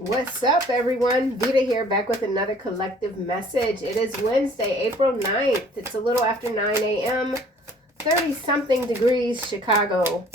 What's up, everyone? Veda here, back with another collective message. It is Wednesday, April 9th. It's a little after 9 a.m., 30-something degrees, Chicago.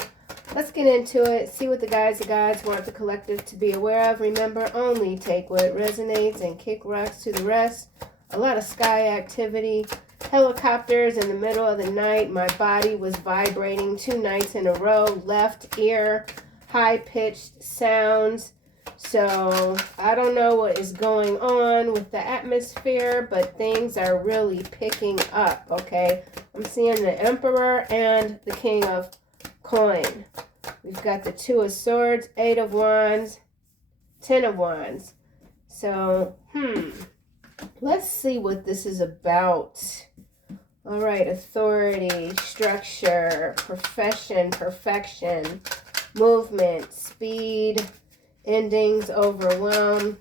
Let's get into it, see what the guides and gods want the collective to be aware of. Remember, only take what resonates and kick rocks to the rest. A lot of sky activity. Helicopters in the middle of the night. My body was vibrating 2 nights in a row. Left ear, high-pitched sounds. So I don't know what is going on with the atmosphere, but things are really picking up, okay? I'm seeing the Emperor and the King of Coin. We've got the 2 of Swords, 8 of Wands, 10 of Wands. So, let's see what this is about. All right, authority, structure, profession, perfection, movement, speed, endings, overwhelming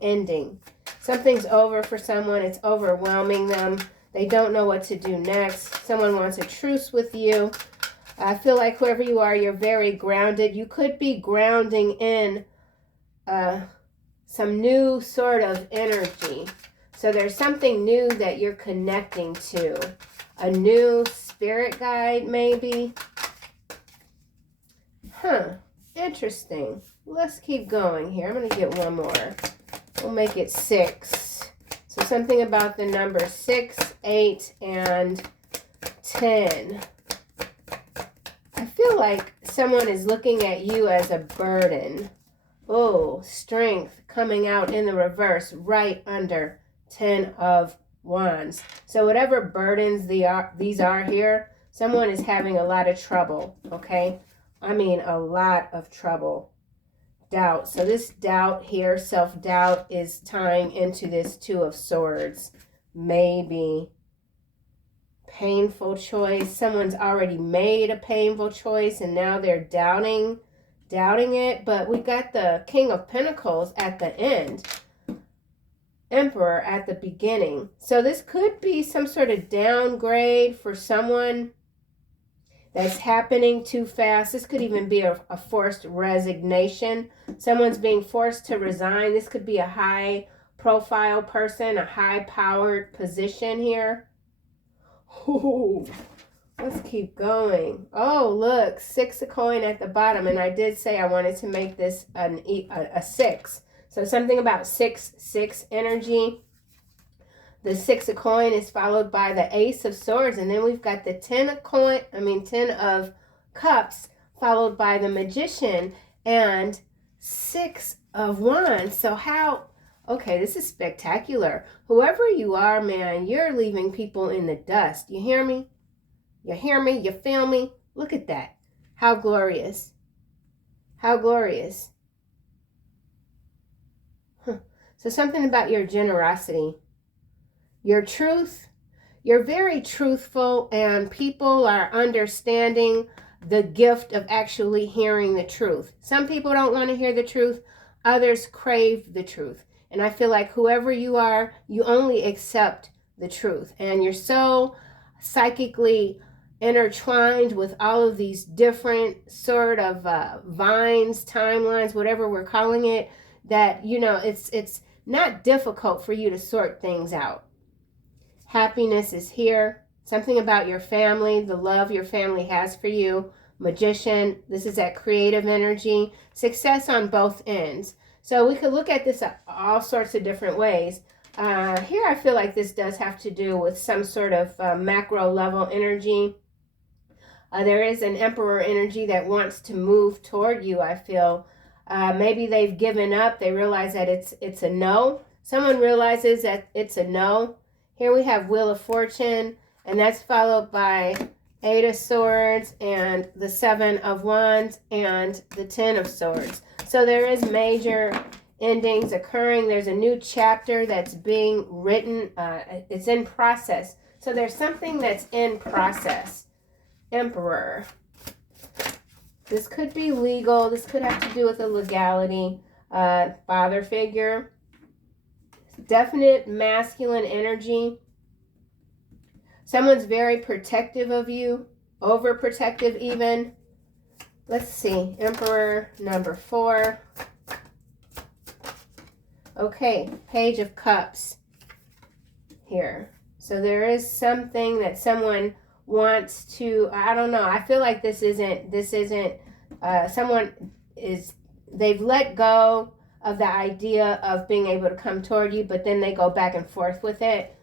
ending. Something's over for someone. It's overwhelming them. They don't know what to do next. Someone wants a truce with you. I feel like whoever you are, you're very grounded. You could be grounding in some new sort of energy. So there's something new that you're connecting to. A new spirit guide, maybe. Interesting. Let's keep going here. I'm going to get one more. We'll make it 6. So something about the number 6, 8, and 10. I feel like someone is looking at you as a burden. Oh, strength coming out in the reverse right under 10 of Wands. So whatever burdens these are here, someone is having a lot of trouble, okay? I mean, a lot of trouble. Doubt. So this doubt here, self-doubt, is tying into this 2 of Swords. Maybe painful choice. Someone's already made a painful choice and now they're doubting it. But we got the King of Pentacles at the end. Emperor at the beginning. So this could be some sort of downgrade for someone that's happening too fast. This could even be a forced resignation. Someone's being forced to resign. This could be a high-profile person, a high-powered position here. Ooh, let's keep going. Oh, look, 6 of coin at the bottom. And I did say I wanted to make this a 6. So something about 6 energy. The 6 of coin is followed by the Ace of Swords. And then we've got the 10 of cups followed by the Magician and 6 of Wands. So okay, this is spectacular. Whoever you are, man, you're leaving people in the dust. You hear me? You hear me? You feel me? Look at that. How glorious. How glorious. So something about your generosity. Your truth, you're very truthful, and people are understanding the gift of actually hearing the truth. Some people don't want to hear the truth. Others crave the truth. And I feel like whoever you are, you only accept the truth. And you're so psychically intertwined with all of these different sort of vines, timelines, whatever we're calling it, that, you know, it's not difficult for you to sort things out. Happiness is here. Something about your family, the love your family has for you. Magician, this is that creative energy. Success on both ends. So we could look at this all sorts of different ways. Here I feel like this does have to do with some sort of macro level energy. There is an Emperor energy that wants to move toward you, I feel. Maybe they've given up. They realize that it's a no. Someone realizes that it's a no. Here we have Wheel of Fortune, and that's followed by 8 of Swords and the 7 of Wands and the 10 of Swords. So there is major endings occurring. There's a new chapter that's being written. It's in process. So there's something that's in process. Emperor. This could be legal. This could have to do with a legality. Father figure. Definite masculine energy. Someone's very protective of you, overprotective even. Let's see, Emperor number 4. Okay, Page of Cups here. So there is something that someone wants to, I don't know. I feel like this isn't, someone is, they've let go of the idea of being able to come toward you, but then they go back and forth with it.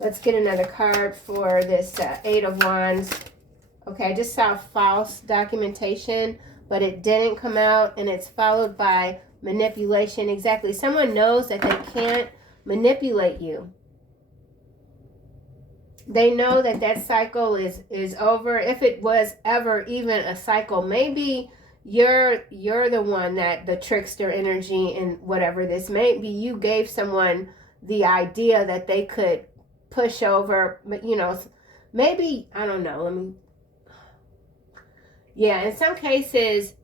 Let's get another card for this Eight of Wands. Okay, I just saw false documentation, but it didn't come out, and it's followed by manipulation. Exactly. Someone knows that they can't manipulate you. They know that that cycle is over. If it was ever even a cycle, maybe you're the one, that the trickster energy and whatever this may be. You gave someone the idea that they could push over, you know, maybe, I don't know. Yeah, in some cases,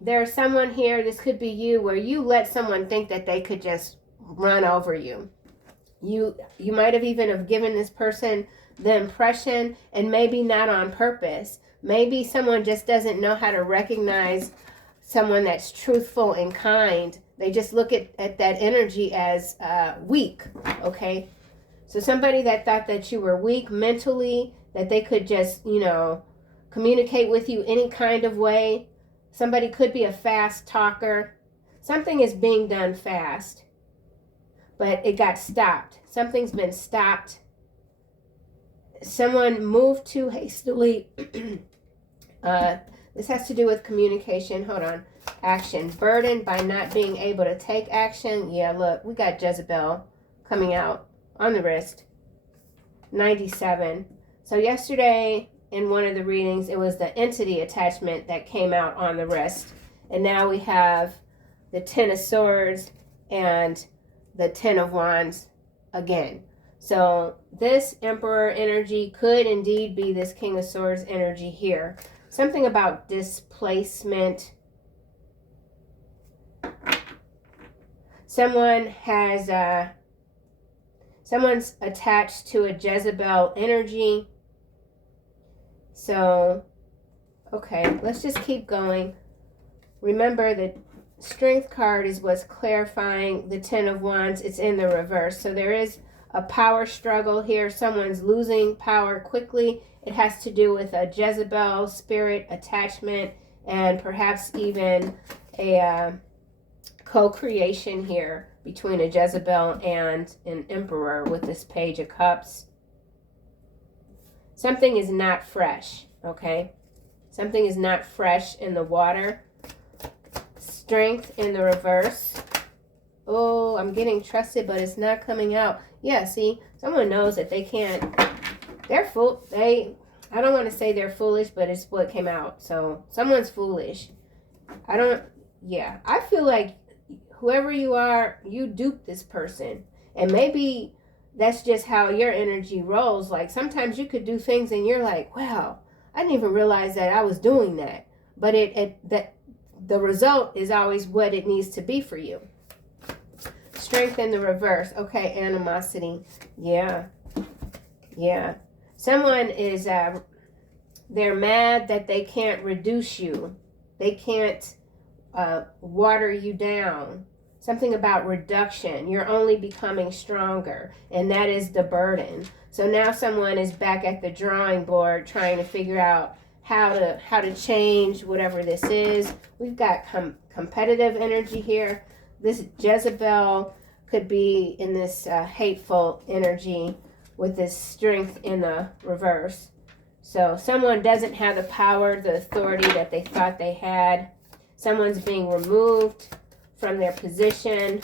there's someone here, this could be you, where you let someone think that they could just run over you. You might have even have given this person the impression, and maybe not on purpose. Maybe someone just doesn't know how to recognize someone that's truthful and kind. They just look at that energy as weak, okay? So somebody that thought that you were weak mentally, that they could just, you know, communicate with you any kind of way. Somebody could be a fast talker. Something is being done fast, but it got stopped. Something's been stopped. Someone moved too hastily. This has to do with communication. Hold on. Action. Burdened by not being able to take action. Yeah, look, we got Jezebel coming out on the wrist. 97. So yesterday in one of the readings, it was the entity attachment that came out on the wrist. And now we have the Ten of Swords and the Ten of Wands again. So this Emperor energy could indeed be this King of Swords energy here. Something about displacement. Someone has, someone's attached to a Jezebel energy. So, okay, let's just keep going. Remember, the Strength card is what's clarifying the Ten of Wands. It's in the reverse. So there is a power struggle here. Someone's losing power quickly. It has to do with a Jezebel spirit attachment, and perhaps even a co-creation here between a Jezebel and an Emperor with this Page of Cups. Something is not fresh, okay? Something is not fresh in the water. Strength in the reverse. Oh, I'm getting trusted, but it's not coming out. Yeah, see, someone knows that they can't. They're full. I don't want to say they're foolish, but it's what came out. So someone's foolish. I feel like whoever you are, you duped this person. And maybe that's just how your energy rolls. Like sometimes you could do things and you're like, wow, I didn't even realize that I was doing that. But the result is always what it needs to be for you. Strength in the reverse. Okay, animosity. Yeah. Someone is, they're mad that they can't reduce you. They can't water you down. Something about reduction. You're only becoming stronger, and that is the burden. So now someone is back at the drawing board trying to figure out how to change whatever this is. We've got competitive energy here. This Jezebel could be in this hateful energy with this strength in the reverse. So someone doesn't have the power, the authority that they thought they had. Someone's being removed from their position.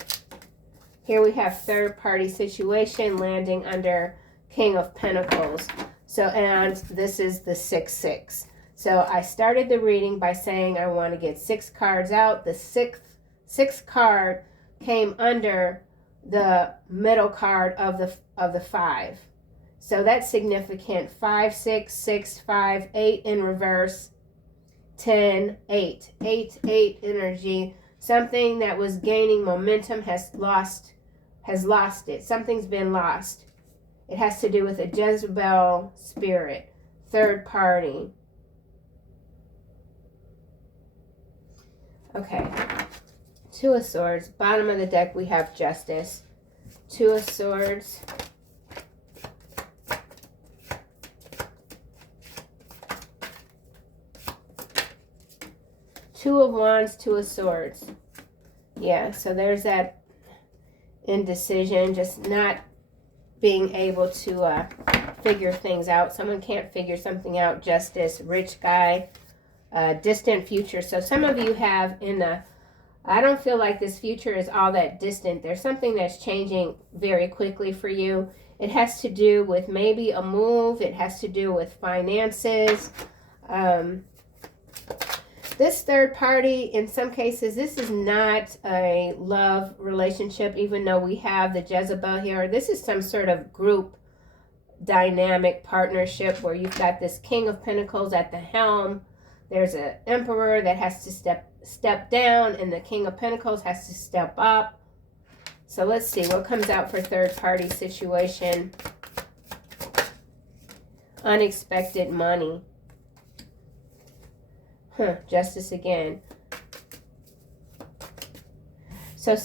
Here we have third party situation landing under King of Pentacles. So, and this is the 6-6. So I started the reading by saying I want to get 6 cards out. The sixth card came under the middle card of the 5. So that's significant. 5, 6, 6, 5, 8 in reverse, 10, 8. 8 energy. Something that was gaining momentum has lost it. Something's been lost. It has to do with a Jezebel spirit, third party. Okay. Two of Swords. Bottom of the deck, we have Justice. Two of Swords. Two of Wands, Two of Swords. Yeah, so there's that indecision, just not being able to figure things out. Someone can't figure something out. Justice, rich guy, distant future. So some of you have in the, I don't feel like this future is all that distant. There's something that's changing very quickly for you. It has to do with maybe a move. It has to do with finances. This third party, in some cases, this is not a love relationship, even though we have the Jezebel here. This is some sort of group dynamic partnership where you've got this King of Pentacles at the helm. There's an Emperor that has to step down, and the King of Pentacles has to step up. So let's see what comes out for third party situation. Unexpected money. Justice again. So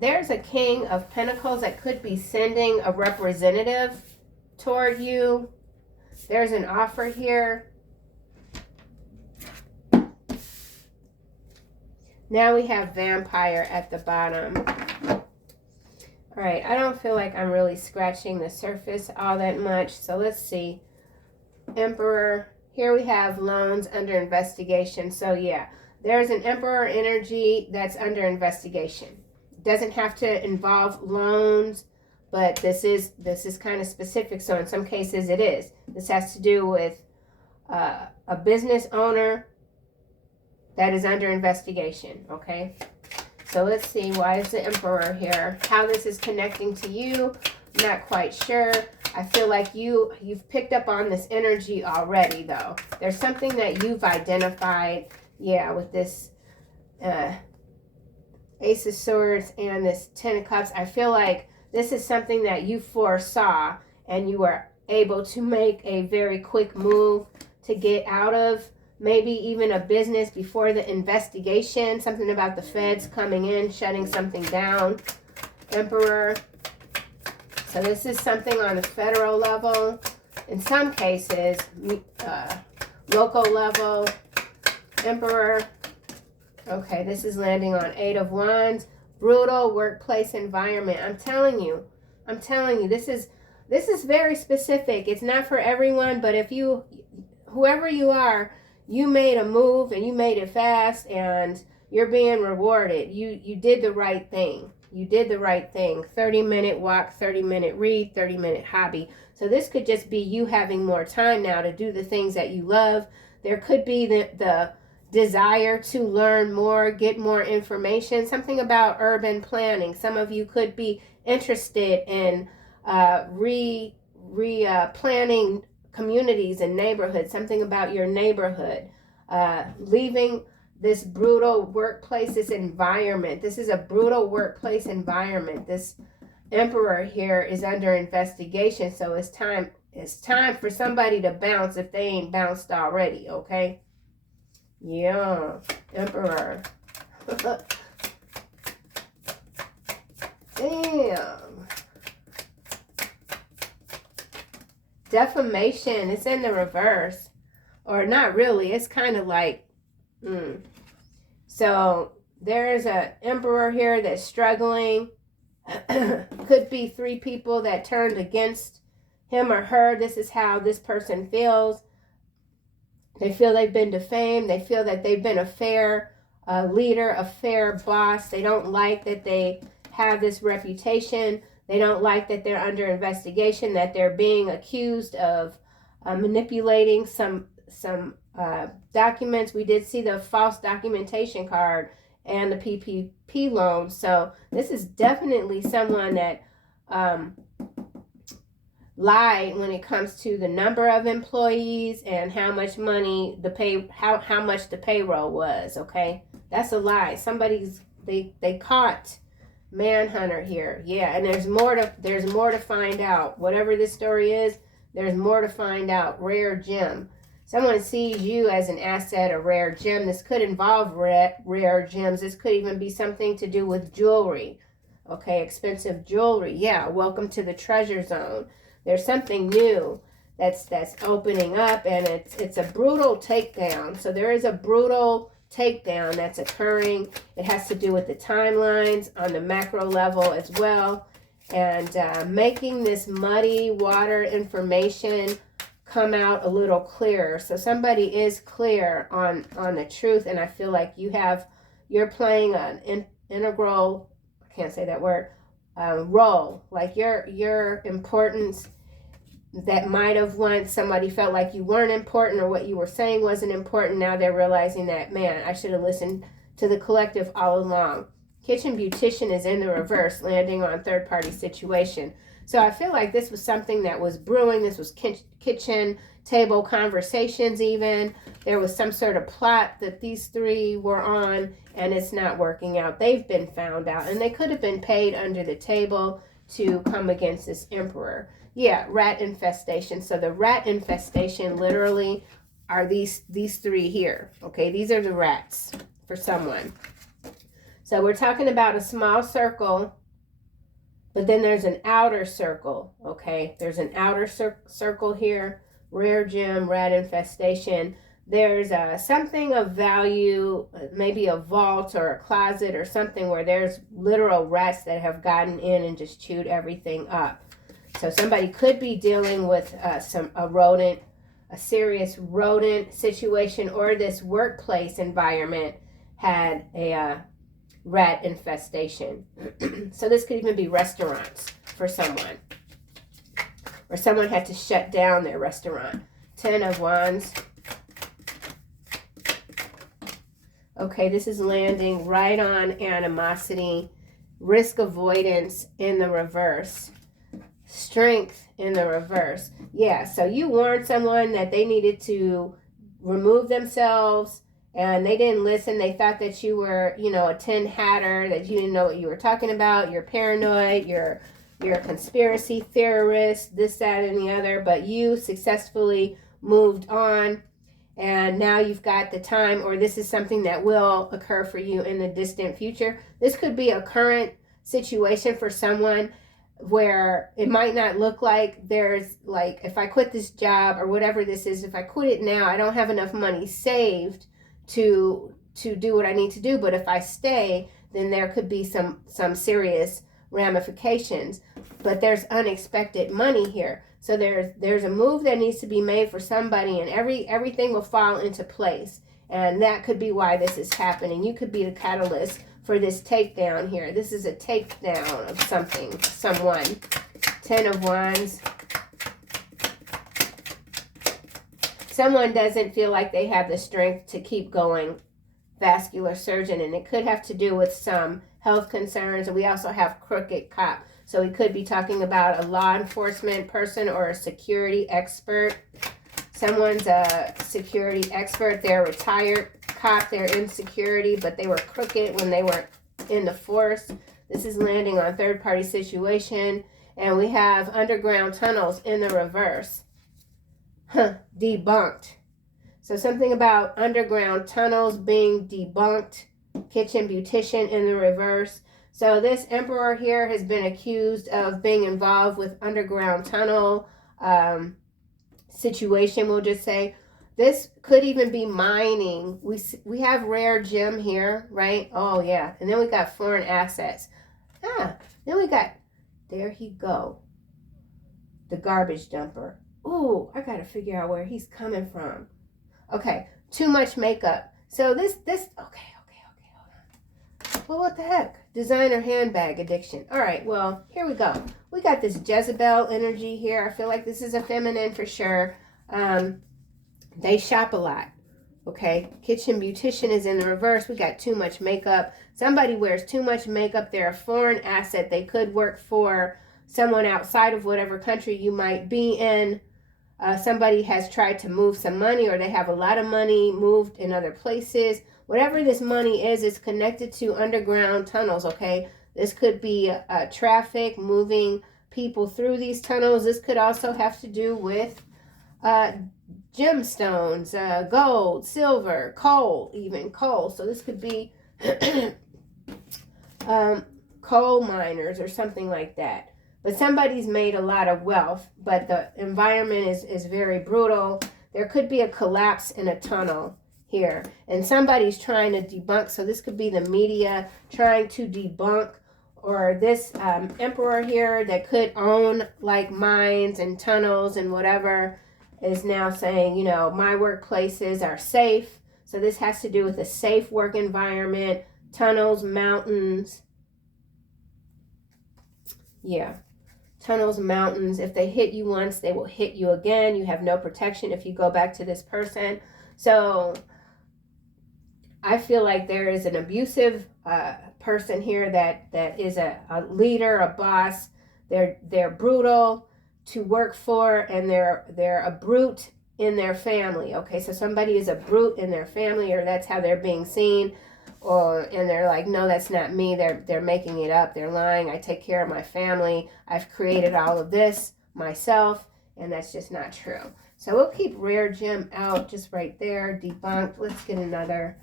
there's a King of Pentacles that could be sending a representative toward you. There's an offer here. Now we have Vampire at the bottom. All right, I don't feel like I'm really scratching the surface all that much. So let's see. Emperor. Here we have loans under investigation. So yeah, there's an Emperor energy that's under investigation. Doesn't have to involve loans, but this is kind of specific. So in some cases it is. This has to do with a business owner that is under investigation. Okay. So let's see, why is the Emperor here? How this is connecting to you, I'm not quite sure. I feel like you've picked up on this energy already, though. There's something that you've identified, yeah, with this Ace of Swords and this Ten of Cups. I feel like this is something that you foresaw, and you were able to make a very quick move to get out of maybe even a business before the investigation. Something about the feds coming in, shutting something down. Emperor. So this is something on the federal level. In some cases, local level. Emperor. Okay, this is landing on Eight of Wands. Brutal workplace environment. I'm telling you, this is very specific. It's not for everyone, but if you, whoever you are, you made a move and you made it fast, and you're being rewarded. You did the right thing. You did the right thing. 30-minute walk, 30-minute read, 30-minute hobby. So this could just be you having more time now to do the things that you love. There could be the desire to learn more, get more information, something about urban planning. Some of you could be interested in planning communities and neighborhoods, something about your neighborhood, leaving this brutal workplace, this environment. This is a brutal workplace environment. This Emperor here is under investigation, so it's time for somebody to bounce if they ain't bounced already, okay? Yeah, Emperor. Damn. Defamation, it's in the reverse. Or not really, it's kind of like, So there's an Emperor here that's struggling. Could be three people that turned against him or her. This is how this person feels. They feel they've been defamed. They feel that they've been a fair leader, a fair boss. They don't like that they have this reputation. They don't like that they're under investigation, that they're being accused of manipulating some documents. We did see the false documentation card and the PPP loan. So this is definitely someone that lied when it comes to the number of employees and how much money how much the payroll was. Okay, that's a lie. They caught manhunter here. Yeah, and there's more to find out. Whatever this story is, there's more to find out. Rare gem. Someone sees you as an asset, a rare gem. This could involve rare gems. This could even be something to do with jewelry. Okay, expensive jewelry. Yeah, welcome to the treasure zone. There's something new that's opening up, and it's a brutal takedown. So there is a brutal takedown that's occurring. It has to do with the timelines on the macro level as well, and making this muddy water information come out a little clearer. So somebody is clear on the truth, and I feel like you're playing an integral, I can't say that word, role. Like your importance that might have once somebody felt like you weren't important or what you were saying wasn't important. Now they're realizing that, man, I should have listened to the collective all along. Kitchen beautician is in the reverse, landing on third-party situation. So I feel like this was something that was brewing. This was kitchen table conversations even. There was some sort of plot that these three were on, and it's not working out. They've been found out, and they could have been paid under the table to come against this emperor. Yeah, rat infestation. So the rat infestation literally are these three here. Okay, these are the rats for someone. So we're talking about a small circle, but then there's an outer circle. Okay, there's an outer circle here. Rare gem, rat infestation. There's something of value, maybe a vault or a closet or something where there's literal rats that have gotten in and just chewed everything up. So somebody could be dealing with a serious rodent situation, or this workplace environment had a rat infestation. So this could even be restaurants for someone, or someone had to shut down their restaurant. 10 of Wands. Okay, this is landing right on animosity, risk avoidance in the reverse. Strength in the reverse. Yeah, so you warned someone that they needed to remove themselves, and they didn't listen. They thought that you were, a tin hatter, that you didn't know what you were talking about. You're paranoid, you're a conspiracy theorist, this, that, and the other, but you successfully moved on, and now you've got the time, or this is something that will occur for you in the distant future. This could be a current situation for someone where it might not look like there's, like, if I quit this job or whatever this is, if I quit it now, I don't have enough money saved to do what I need to do. But if I stay, then there could be some serious ramifications. But there's unexpected money here. So there's a move that needs to be made for somebody, and everything will fall into place. And that could be why this is happening. You could be the catalyst for this takedown here. This is a takedown of something, someone. 10 of Wands. Someone doesn't feel like they have the strength to keep going. Vascular surgeon, and it could have to do with some health concerns. And we also have crooked cop. So we could be talking about a law enforcement person or a security expert. Someone's a security expert. They're a retired cop. They're in security, but they were crooked when they were in the force. This is landing on third-party situation. And we have underground tunnels in the reverse. Debunked. So something about underground tunnels being debunked. Kitchen beautician in the reverse. So this emperor here has been accused of being involved with underground tunnel situation, we'll just say. This could even be mining. We have rare gem here, right? Oh, yeah. And then we got foreign assets. Then we got, there he go, the garbage dumper. Ooh, I got to figure out where he's coming from. Okay, too much makeup. So this, okay, hold on. Well, what the heck? Designer handbag addiction. All right, well, here we go. We got this Jezebel energy here. I feel like this is a feminine for sure. They shop a lot. Okay, kitchen beautician is in the reverse. We got too much makeup. Somebody wears too much makeup. They're a foreign asset. They could work for someone outside of whatever country you might be in. Somebody has tried to move some money, or they have a lot of money moved in other places. Whatever this money is, it's connected to underground tunnels, okay? This could be traffic, moving people through these tunnels. This could also have to do with gemstones, gold, silver, coal, even coal. So this could be coal miners or something like that. But somebody's made a lot of wealth, but the environment is very brutal. There could be a collapse in a tunnel here, and somebody's trying to debunk. So this could be the media trying to debunk, or this emperor here that could own like mines and tunnels and whatever is now saying, you know, my workplaces are safe. So this has to do with a safe work environment, tunnels, mountains. Yeah. Tunnels, mountains. If they hit you once, they will hit you again. You have no protection if you go back to this person. So I feel like there is an abusive person here that is a leader, a boss. They're brutal to work for, and they're a brute in their family. Okay, so somebody is a brute in their family, or that's how they're being seen. And they're like, no, that's not me. They're making it up. They're lying. I take care of my family. I've created all of this myself, and that's just not true. So we'll keep rare gem out just right there, debunked. Let's get another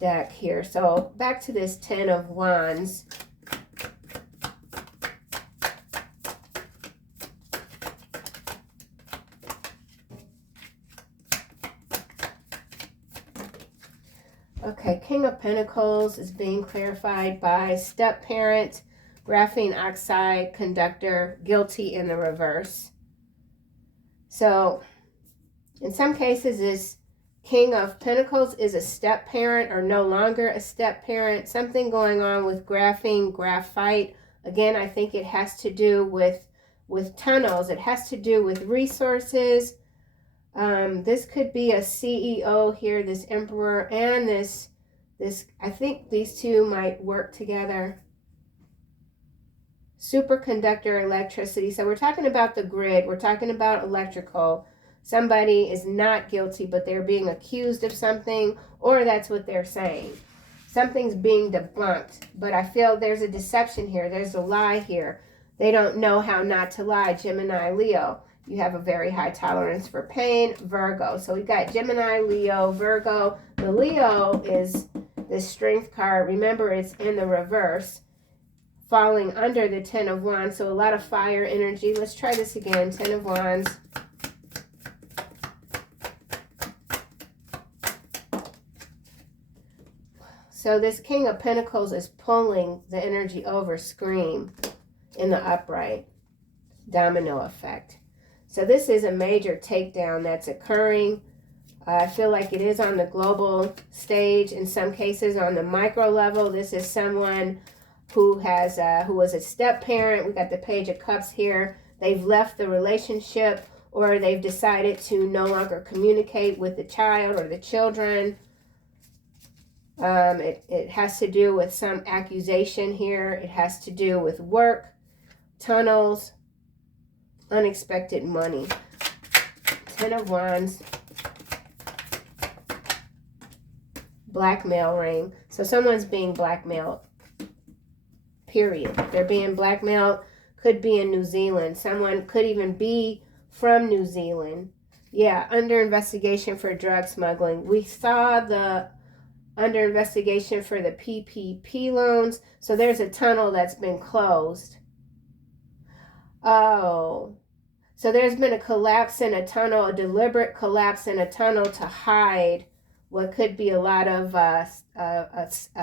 deck here. So back to this 10 of Wands. Okay, King of Pentacles is being clarified by step-parent, graphene oxide, conductor, guilty in the reverse. So, in some cases, this King of Pentacles is a step-parent or no longer a step-parent. Something going on with graphene, graphite. Again, I think it has to do with tunnels. It has to do with resources. This could be a CEO here, this emperor, and this, I think these two might work together. Superconductor electricity. So we're talking about the grid. We're talking about electrical. Somebody is not guilty, but they're being accused of something, or that's what they're saying. Something's being debunked, but I feel there's a deception here. There's a lie here. They don't know how not to lie. Gemini, Leo. You have a very high tolerance for pain. Virgo. So we've got Gemini, Leo, Virgo. The Leo is this strength card. Remember, it's in the reverse, falling under the 10 of Wands. So a lot of fire energy. Let's try this again. 10 of Wands. So this King of Pentacles is pulling the energy over. Scream in the upright. Domino effect. So this is a major takedown that's occurring. I feel like it is on the global stage. In some cases, on the micro level, this is someone who has who was a step parent. We got the Page of Cups here. They've left the relationship, or they've decided to no longer communicate with the child or the children. It has to do with some accusation here. It has to do with work, tunnels, unexpected money. 10 of Wands. Blackmail ring. So someone's being blackmailed. Period. They're being blackmailed. Could be in New Zealand. Someone could even be from New Zealand. Yeah, under investigation for drug smuggling. We saw the under investigation for the PPP loans. So there's a tunnel that's been closed. Oh, so there's been a collapse in a tunnel, a deliberate collapse in a tunnel to hide what could be a lot of a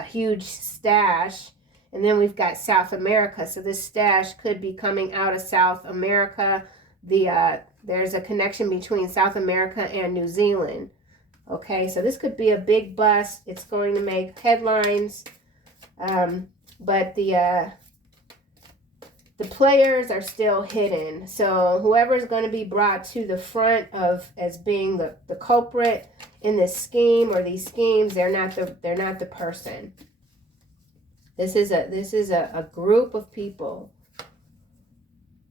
huge stash. And then we've got South America. So this stash could be coming out of South America. There's a connection between South America and New Zealand. Okay, so this could be a big bust. It's going to make headlines. But the players are still hidden. So whoever's going to be brought to the front of as being the culprit in this scheme or these schemes, they're not the person. This is a group of people.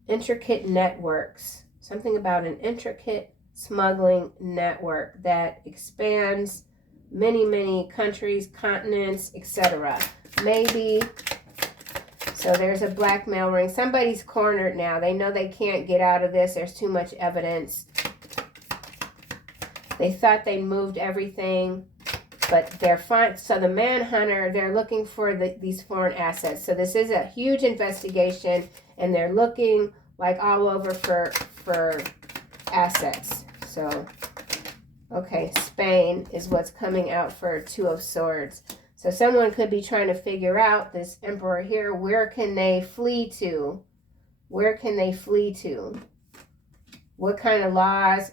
Intricate networks. Something about an intricate smuggling network that expands many countries, continents, etc. Maybe. So there's a blackmail ring. Somebody's cornered now. They know they can't get out of this. There's too much evidence. They thought they moved everything, but they're fine. So the manhunter, they're looking for these foreign assets. So this is a huge investigation, and they're looking like all over for assets. So, okay, Spain is what's coming out for Two of Swords. So someone could be trying to figure out, this Emperor here, where can they flee to? Where can they flee to? What kind of laws,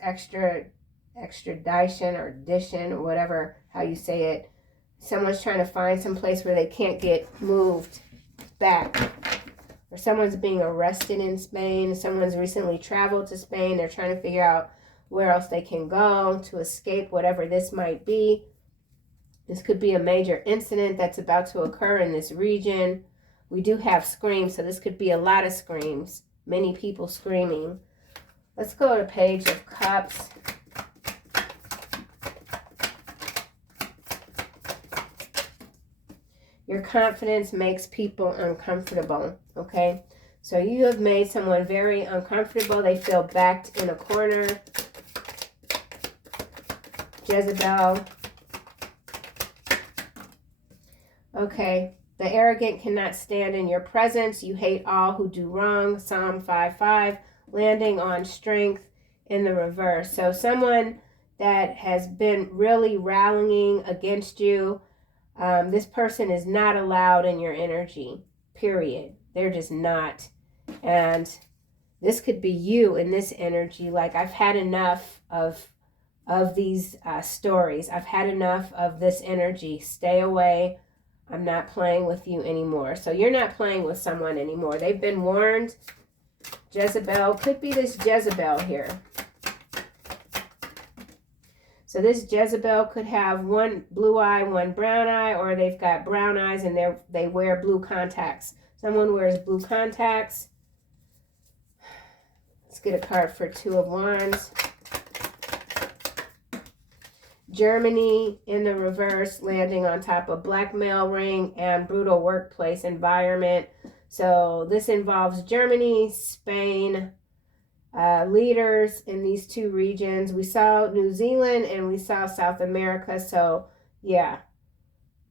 extradition or addition or whatever, how you say it. Someone's trying to find some place where they can't get moved back. Or someone's being arrested in Spain. Someone's recently traveled to Spain. They're trying to figure out where else they can go to escape whatever this might be. This could be a major incident that's about to occur in this region. We do have screams, so this could be a lot of screams. Many people screaming. Let's go to Page of Cups. Your confidence makes people uncomfortable, okay? So you have made someone very uncomfortable. They feel backed in a corner. Jezebel. Okay. The arrogant cannot stand in your presence. You hate all who do wrong. Psalm 5:5. Landing on strength in the reverse. So someone that has been really rallying against you, this person is not allowed in your energy, period. They're just not. And this could be you in this energy. Like, I've had enough of these stories. I've had enough of this energy. Stay away. I'm not playing with you anymore. So you're not playing with someone anymore. They've been warned. Jezebel, could be this Jezebel here. So this Jezebel could have one blue eye, one brown eye, or they've got brown eyes and they wear blue contacts. Someone wears blue contacts. Let's get a card for Two of Wands. Germany in the reverse, landing on top of blackmail ring and brutal workplace environment. So this involves Germany, Spain, leaders in these two regions. We saw New Zealand and we saw South America. So yeah,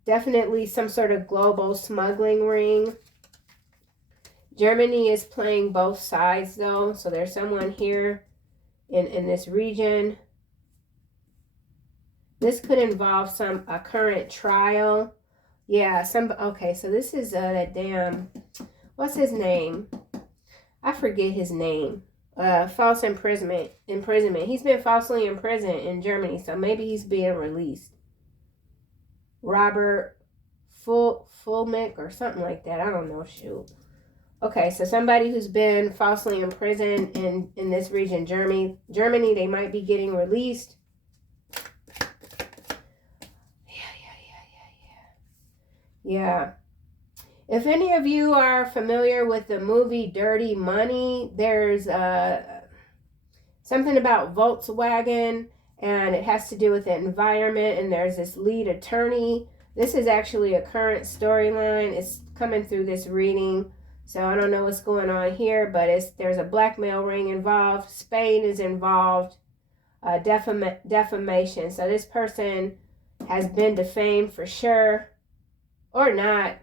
definitely some sort of global smuggling ring. Germany is playing both sides though. So there's someone here in this region. This could involve a current trial. Yeah, okay, so this is that damn, what's his name? I forget his name. False imprisonment. He's been falsely imprisoned in Germany, so maybe he's being released. Robert Fulmick or something like that. I don't know, shoot. Okay, so somebody who's been falsely imprisoned in this region, Germany, they might be getting released. Yeah. If any of you are familiar with the movie Dirty Money, there's something about Volkswagen, and it has to do with the environment, and there's this lead attorney. This is actually a current storyline. It's coming through this reading, so I don't know what's going on here, but there's a blackmail ring involved. Spain is involved. Defamation. So this person has been defamed for sure. Or not.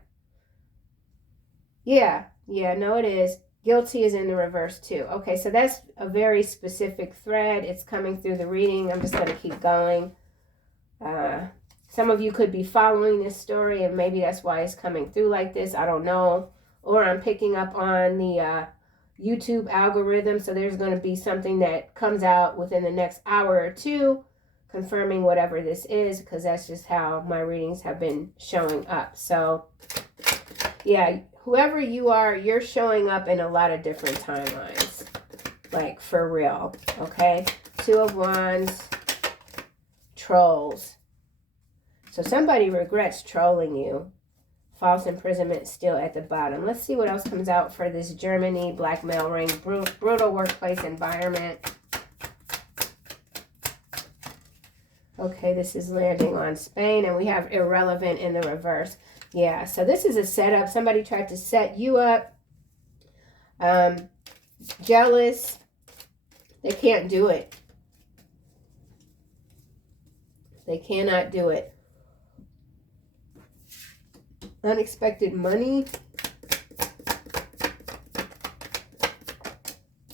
Yeah, no, it is. Guilty is in the reverse too. Okay, so that's a very specific thread. It's coming through the reading. I'm just going to keep going. Some of you could be following this story, and maybe that's why it's coming through like this. I don't know. Or I'm picking up on the YouTube algorithm, so there's going to be something that comes out within the next hour or two, confirming whatever this is, because that's just how my readings have been showing up. So yeah, whoever you are, you're showing up in a lot of different timelines, like for real. Okay, Two of Wands, trolls. So somebody regrets trolling you. False imprisonment still at the bottom. Let's see what else comes out for this Germany blackmail ring, brutal workplace environment. Okay, this is landing on Spain, and we have irrelevant in the reverse. Yeah, so this is a setup. Somebody tried to set you up. Jealous. They can't do it. They cannot do it. Unexpected money.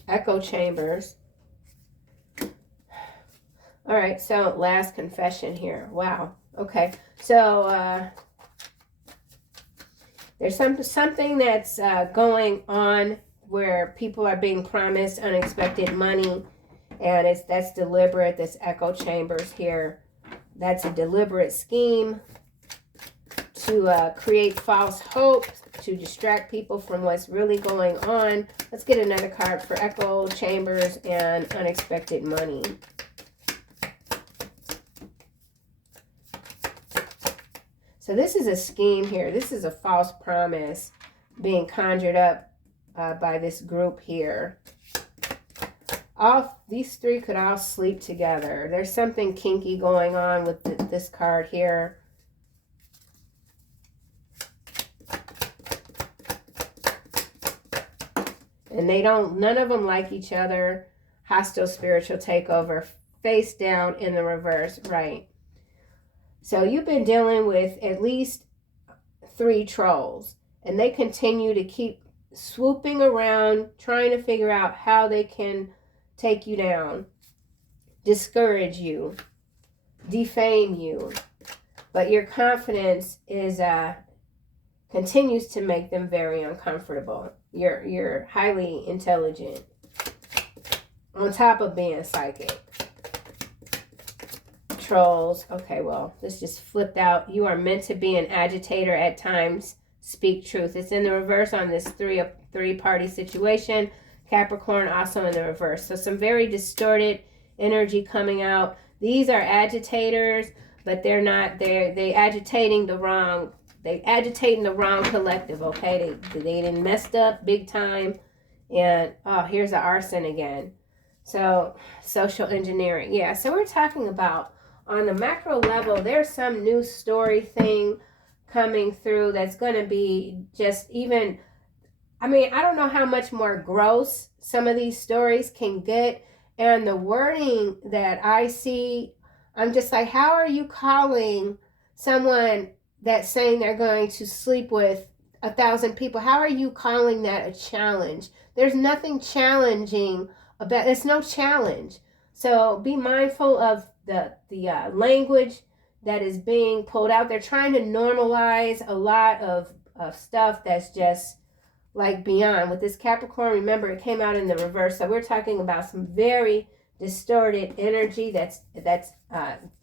Echo chambers. All right, so last confession here. Wow. Okay, so there's something that's going on where people are being promised unexpected money, and that's deliberate. This echo chambers here. That's a deliberate scheme to create false hope, to distract people from what's really going on. Let's get another card for echo chambers and unexpected money. So this is a scheme here. This is a false promise being conjured up by this group here. These three could all sleep together. There's something kinky going on with this card here. And none of them like each other. Hostile spiritual takeover, face down in the reverse, right? So you've been dealing with at least 3 trolls, and they continue to keep swooping around, trying to figure out how they can take you down, discourage you, defame you. But your confidence is continues to make them very uncomfortable. You're highly intelligent, on top of being psychic. Trolls. Okay, well, this just flipped out. You are meant to be an agitator at times. Speak truth. It's in the reverse on this three-party situation. Capricorn also in the reverse. So some very distorted energy coming out. These are agitators, but they're not. They agitating the wrong. They agitating the wrong collective. Okay, they done messed up big time. And oh, here's the arson again. So social engineering. Yeah. So we're talking about on the macro level. There's some new story thing coming through that's going to be just even. I mean, I don't know how much more gross some of these stories can get. And the wording that I see, I'm just like, how are you calling someone that's saying they're going to sleep with 1,000 people? How are you calling that a challenge? There's nothing challenging about it. It's no challenge. So be mindful of the language that is being pulled out. They're trying to normalize a lot of stuff that's just like beyond. With this Capricorn, remember, it came out in the reverse. So we're talking about some very distorted energy that's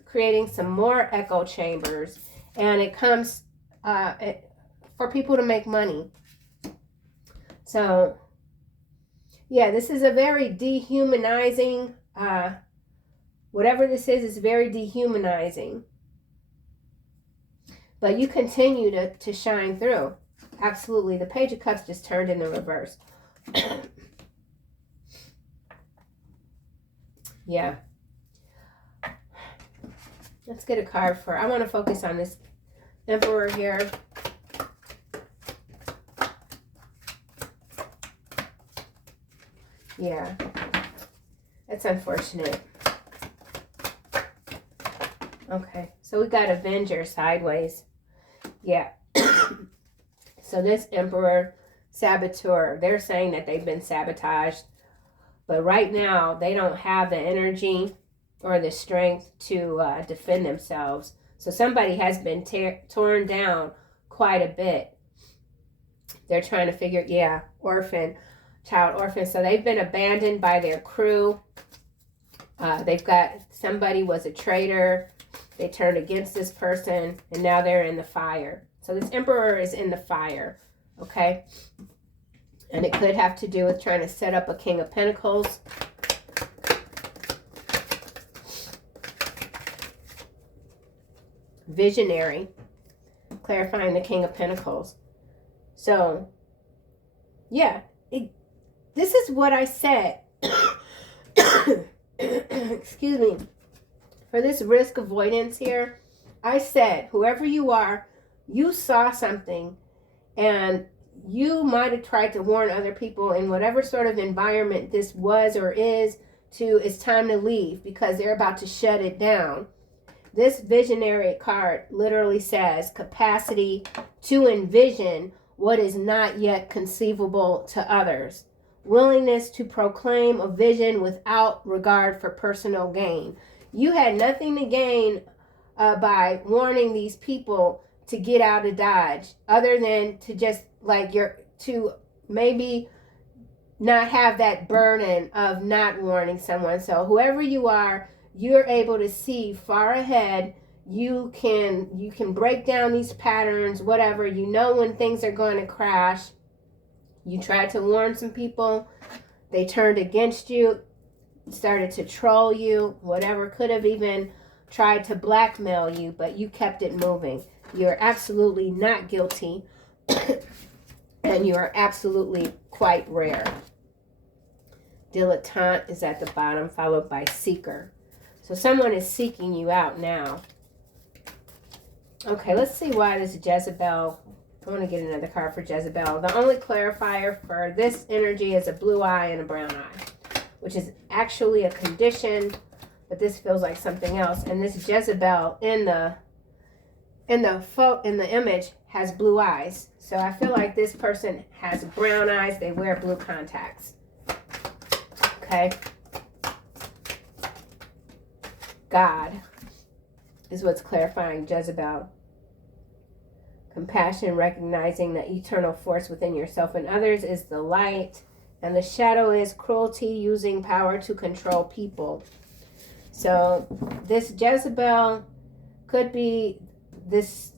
creating some more echo chambers. And it comes for people to make money. So, yeah, this is a very dehumanizing, whatever this is very dehumanizing. But you continue to shine through. Absolutely. The Page of Cups just turned in the reverse. Yeah. Let's get a card for, I want to focus on this Emperor here. Yeah. That's unfortunate. Okay. So we got Avenger sideways. Yeah. So this Emperor, Saboteur, they're saying that they've been sabotaged. But right now, they don't have the energy or the strength to defend themselves. So somebody has been torn down quite a bit. They're trying to figure, yeah, child orphan. So they've been abandoned by their crew. They've got, somebody was a traitor. They turned against this person, and now they're in the fire. So this Emperor is in the fire, okay? And it could have to do with trying to set up a King of Pentacles. Visionary, clarifying the King of Pentacles. So, yeah, this is what I said. Excuse me. For this risk avoidance here, I said, whoever you are, you saw something and you might have tried to warn other people in whatever sort of environment this was or is it's time to leave because they're about to shut it down. This visionary card literally says capacity to envision what is not yet conceivable to others. Willingness to proclaim a vision without regard for personal gain. You had nothing to gain by warning these people to get out of Dodge, other than to just to maybe not have that burden of not warning someone. So whoever you are, you're able to see far ahead. You can break down these patterns, whatever. You know when things are going to crash. You tried to warn some people. They turned against you, started to troll you, whatever. Could have even tried to blackmail you, but you kept it moving. You're absolutely not guilty, and you are absolutely quite rare. Dilettante is at the bottom, followed by seeker. So someone is seeking you out now. Okay, let's see why this Jezebel. I want to get another card for Jezebel. The only clarifier for this energy is a blue eye and a brown eye, which is actually a condition, but this feels like something else. And this Jezebel in the image has blue eyes. So I feel like this person has brown eyes. They wear blue contacts. Okay. God is what's clarifying Jezebel. Compassion, recognizing the eternal force within yourself and others, is the light. And the shadow is cruelty, using power to control people. So this Jezebel could be, this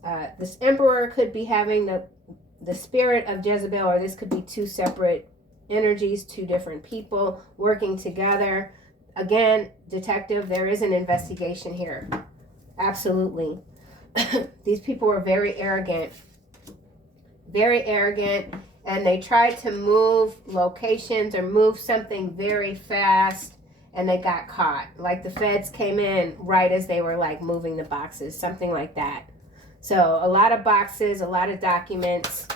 emperor could be having the spirit of Jezebel, or this could be two separate energies, two different people working together. Again, detective, there is an investigation here. Absolutely. These people were very arrogant, and they tried to move locations or move something very fast, and they got caught. Like the feds came in right as they were like moving the boxes, something like that. So a lot of boxes, a lot of documents,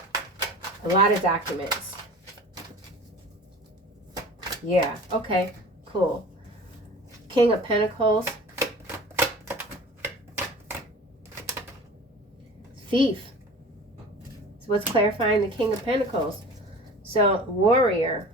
Yeah, okay, cool. King of Pentacles. Thief. So what's clarifying the King of Pentacles? So warrior,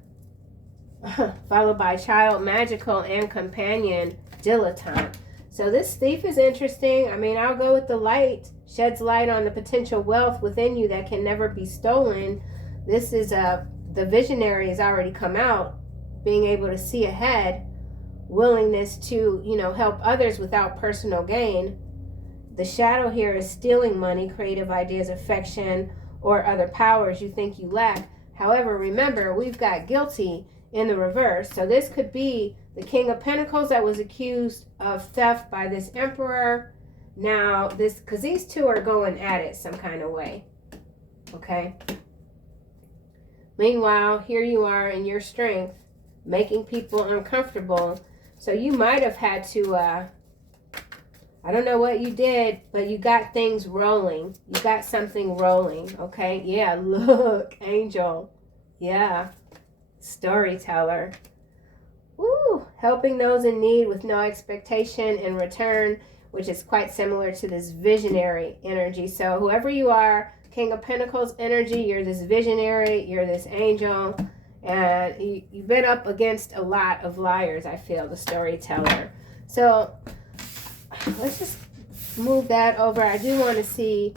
followed by child, magical, and companion, dilettante. So this thief is interesting. I mean, I'll go with the light. Sheds light on the potential wealth within you that can never be stolen. This is the visionary has already come out, being able to see ahead, willingness to, help others without personal gain. The shadow here is stealing money, creative ideas, affection, or other powers you think you lack. However, remember, we've got guilty in the reverse. So this could be the King of Pentacles that was accused of theft by this emperor. Now, because these two are going at it some kind of way. Okay? Meanwhile, here you are in your strength, making people uncomfortable. So you might have had to, I don't know what you did, but you got things rolling. You got something rolling, okay? Yeah, look, angel. Yeah, storyteller. Woo, helping those in need with no expectation in return, which is quite similar to this visionary energy. So whoever you are, King of Pentacles energy, you're this visionary, you're this angel, and you've been up against a lot of liars, I feel, the storyteller. So let's just move that over. I do want to see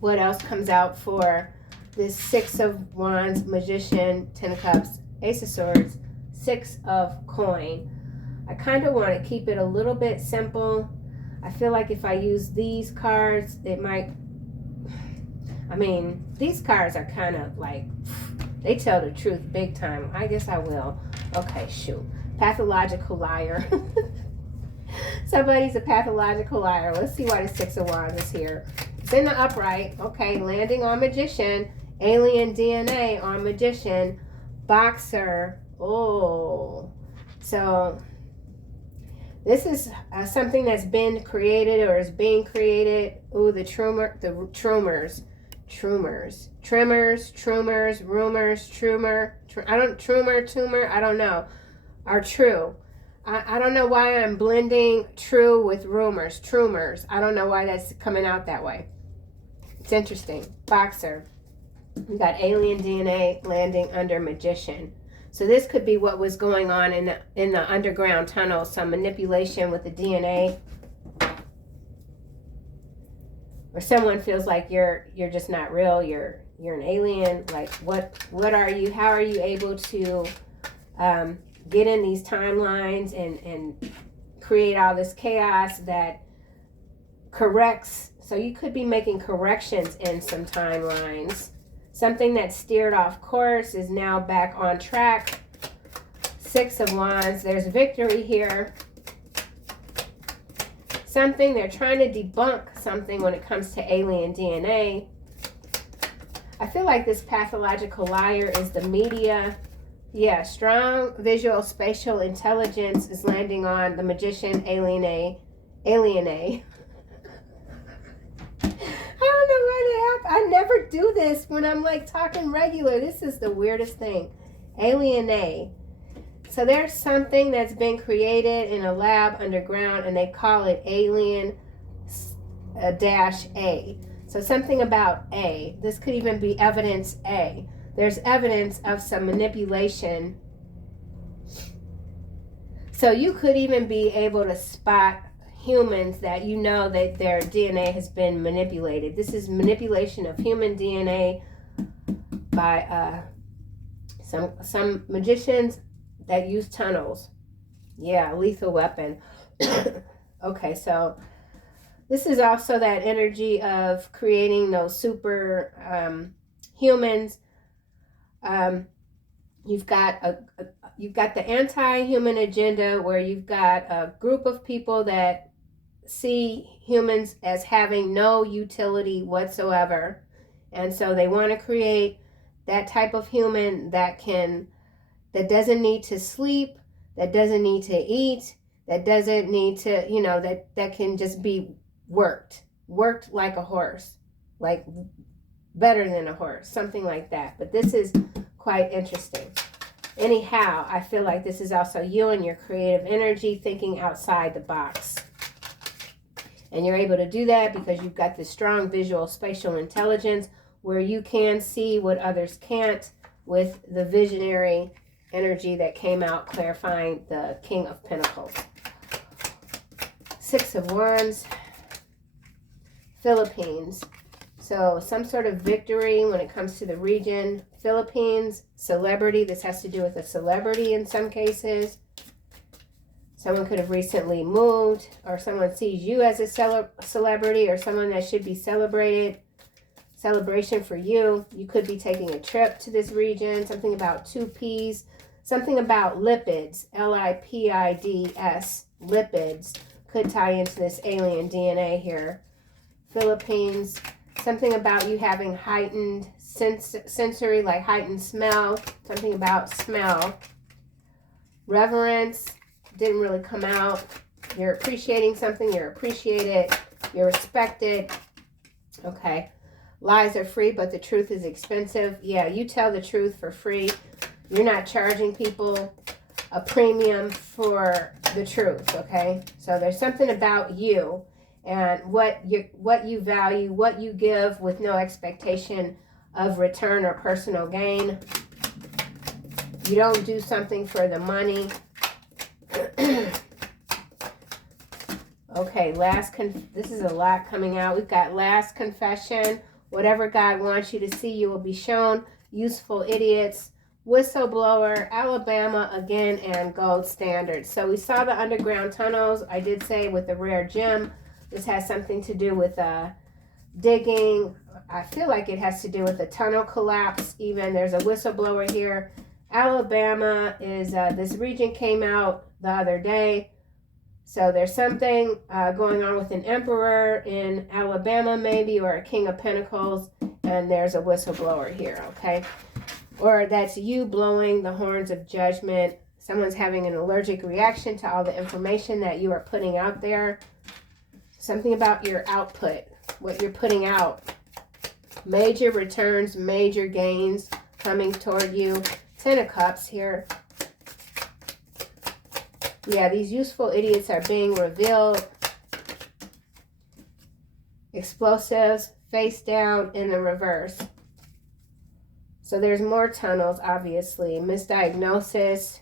what else comes out for this Six of Wands, Magician, Ten of Cups, Ace of Swords, Six of Coin. I kind of want to keep it a little bit simple. I feel like if I use these cards, it might, these cards are kind of like, they tell the truth big time. I guess I will. Okay, shoot. Pathological liar. Somebody's a pathological liar. Let's see why the Six of Wands is here. It's in the upright. Okay, landing on Magician. Alien DNA on Magician. Boxer. Oh. So this is something that's been created or is being created. Ooh, the trumors, rumors, tumor, I don't know, are true. I don't know why I'm blending true with rumors, trumors. I don't know why that's coming out that way. It's interesting. Boxer. We got alien DNA landing under magician. So this could be what was going on in the underground tunnel. Some manipulation with the DNA. Or someone feels like you're just not real. You're an alien. Like what are you? How are you able to get in these timelines and create all this chaos that corrects? So you could be making corrections in some timelines. Something that steered off course is now back on track. 6 of Wands. There's victory here. Something they're trying to debunk something when it comes to alien DNA. I feel like this pathological liar is the media. Yeah, strong visual spatial intelligence is landing on the magician, alienate. I don't know why that happened. I never do this when I'm like talking regular. This is the weirdest thing. Alienate. So there's something that's been created in a lab underground and they call it alien dash A. So something about A. This could even be evidence A. There's evidence of some manipulation. So you could even be able to spot humans that you know that their DNA has been manipulated. This is manipulation of human DNA by some magicians that use tunnels. Yeah, lethal weapon. Okay, so this is also that energy of creating those super humans. You've got the anti-human agenda where you've got a group of people that see humans as having no utility whatsoever, and so they want to create that type of human that doesn't need to sleep, that doesn't need to eat, that doesn't need to, that can just be worked like a horse, like better than a horse, something like that. But this is quite interesting. Anyhow, I feel like this is also you and your creative energy thinking outside the box. And you're able to do that because you've got this strong visual spatial intelligence where you can see what others can't with the visionary energy that came out clarifying the King of Pentacles. 6 of Wands. Philippines. So some sort of victory when it comes to the region. Philippines, celebrity. This has to do with a celebrity in some cases. Someone could have recently moved, or someone sees you as a celebrity or someone that should be celebrated. Celebration for you. You could be taking a trip to this region. Something about 2 P's. Something about lipids. Lipids. Lipids could tie into this alien DNA here. Philippines. Something about you having heightened sensory, like heightened smell. Something about smell. Reverence. Didn't really come out. You're appreciating something. You're appreciated. You're respected. Okay. Lies are free, but the truth is expensive. Yeah, you tell the truth for free. You're not charging people a premium for the truth, okay? So there's something about you and what you value, what you give with no expectation of return or personal gain. You don't do something for the money. Okay, this is a lot coming out. We've got last confession. Whatever God wants you to see, you will be shown. Useful idiots, whistleblower, Alabama again, and gold standard. So we saw the underground tunnels. I did say with the rare gem, this has something to do with digging. I feel like it has to do with the tunnel collapse. Even there's a whistleblower here. Alabama is, this region came out the other day. So there's something going on with an emperor in Alabama maybe, or a King of Pentacles, and there's a whistleblower here, okay? Or that's you blowing the horns of judgment. Someone's having an allergic reaction to all the information that you are putting out there. Something about your output, what you're putting out. Major returns, major gains coming toward you. 10 of Cups here. Yeah, these useful idiots are being revealed. Explosives, face down in the reverse. So there's more tunnels, obviously. Misdiagnosis.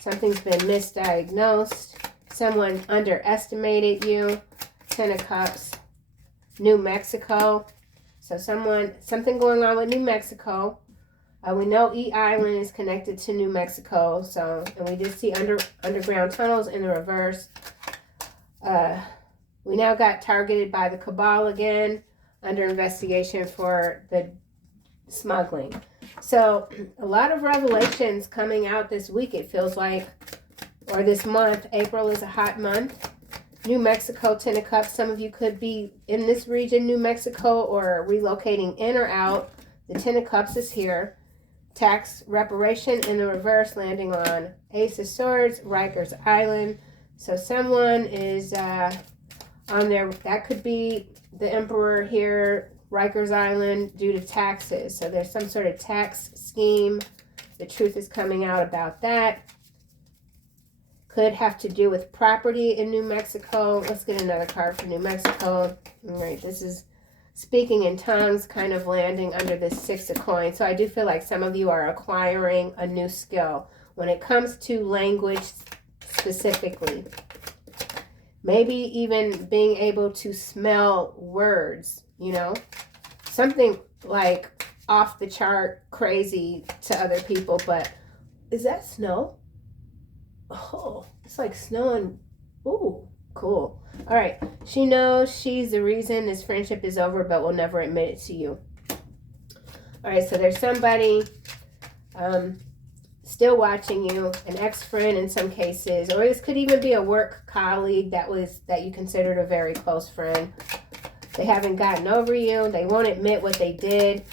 Something's been misdiagnosed. Someone underestimated you. Ten of Cups. New Mexico. So something going on with New Mexico. We know E Island is connected to New Mexico. So, and we did see underground tunnels in the reverse. We now got targeted by the cabal again, under investigation for the smuggling. So a lot of revelations coming out this week, it feels like, or this month. April is a hot month. New Mexico, Ten of Cups. Some of you could be in this region, New Mexico, or relocating in or out. The Ten of Cups is here. Tax reparation in the reverse, landing on Ace of Swords, Rikers Island. So someone is on there. That could be the Emperor here, Rikers Island, due to taxes. So there's some sort of tax scheme. The truth is coming out about that. Could have to do with property in New Mexico. Let's get another card for New Mexico. All right, this is speaking in tongues, kind of landing under this Six of Coins. So I do feel like some of you are acquiring a new skill when it comes to language specifically. Maybe even being able to smell words, you know, something like off the chart crazy to other people. But is that snow? Oh, it's like snowing. Ooh, cool. All right. She knows she's the reason this friendship is over, but will never admit it to you. All right. So there's somebody still watching you, an ex-friend in some cases, or this could even be a work colleague that you considered a very close friend. They haven't gotten over you. They won't admit what they did.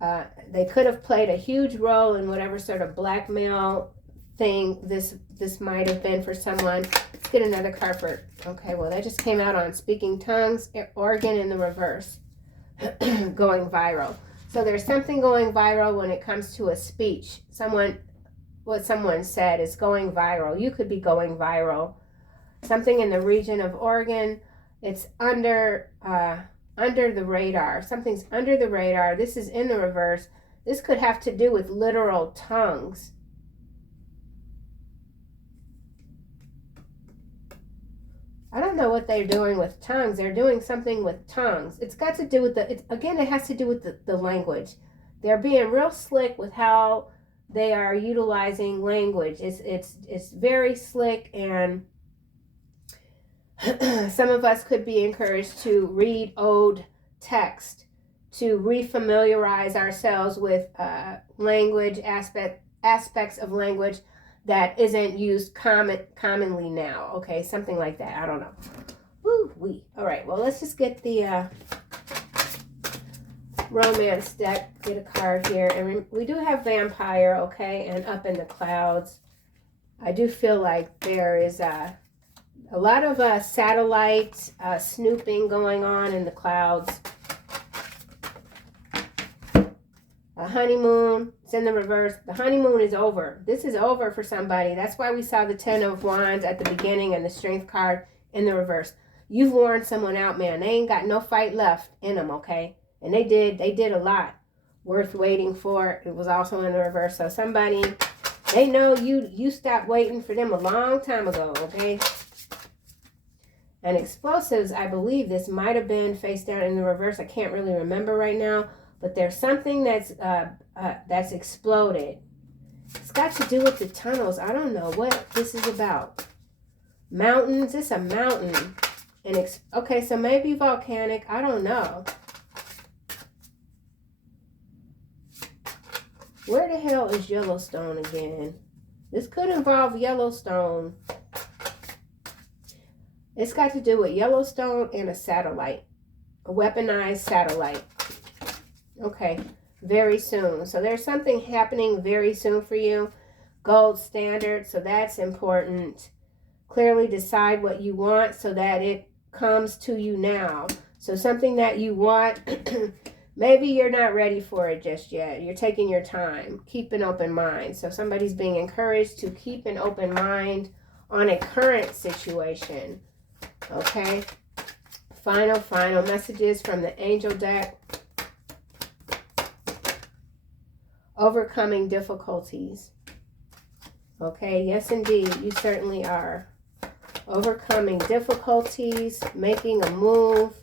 They could have played a huge role in whatever sort of blackmail thing this might have been for someone. Let's get another card for, okay, well, that just came out on speaking tongues, Oregon in the reverse, going viral. So there's something going viral when it comes to a speech. What someone said is going viral. You could be going viral. Something in the region of Oregon. It's under the radar. Something's under the radar. This is in the reverse. This could have to do with literal tongues. I don't know what they're doing with tongues. They're doing something with tongues. It's got to do with again, it has to do with the language. They're being real slick with how they are utilizing language. It's very slick, and some of us could be encouraged to read old text to refamiliarize ourselves with language aspects of language that isn't used commonly now. Okay, something like that. I don't know. Woo-wee. All right, well, let's just get the romance deck, get a card here. And we do have vampire, okay, and up in the clouds. I do feel like there is a lot of satellite snooping going on in the clouds. A honeymoon, it's in the reverse. The honeymoon is over. This is over for somebody. That's why we saw the Ten of Wands at the beginning and the Strength card in the reverse. You've worn someone out, man. They ain't got no fight left in them, okay? And they did a lot worth waiting for. It was also in the reverse. So somebody, they know you stopped waiting for them a long time ago, okay? And explosives, I believe this might have been face down in the reverse. I can't really remember right now. But there's something that's exploded. It's got to do with the tunnels. I don't know what this is about. Mountains. It's a mountain. And okay, so maybe volcanic. I don't know. Where the hell is Yellowstone again? This could involve Yellowstone. It's got to do with Yellowstone and a satellite. A weaponized satellite. Okay, very soon. So there's something happening very soon for you. Gold standard, so that's important. Clearly decide what you want so that it comes to you now. So something that you want, maybe you're not ready for it just yet. You're taking your time. Keep an open mind. So somebody's being encouraged to keep an open mind on a current situation. Okay? Final messages from the angel deck. Overcoming difficulties. Okay, yes indeed, you certainly are. Overcoming difficulties, making a move,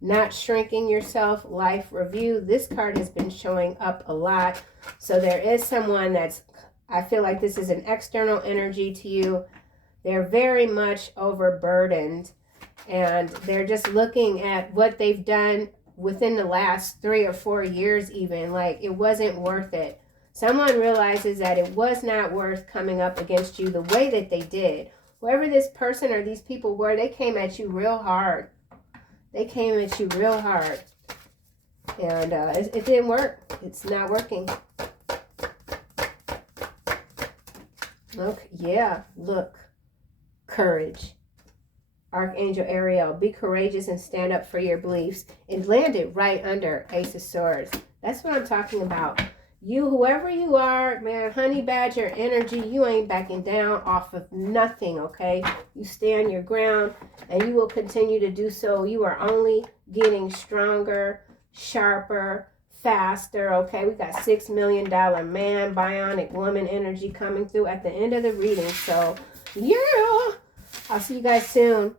not shrinking yourself, life review. This card has been showing up a lot. So there is someone that's, I feel like this is an external energy to you. They're very much overburdened, and they're just looking at what they've done within the last 3 or 4 years even. Like, it wasn't worth it. Someone realizes that it was not worth coming up against you the way that they did. Whoever this person or these people were, they came at you real hard. They came at you real hard. And it didn't work. It's not working. Look, yeah, look. Courage. Archangel Ariel, be courageous and stand up for your beliefs. It landed right under Ace of Swords. That's what I'm talking about. You, whoever you are, man, honey badger energy, you ain't backing down off of nothing, okay? You stand your ground, and you will continue to do so. You are only getting stronger, sharper, faster, okay? We got $6 million man, bionic woman energy coming through at the end of the reading. So, yeah, I'll see you guys soon.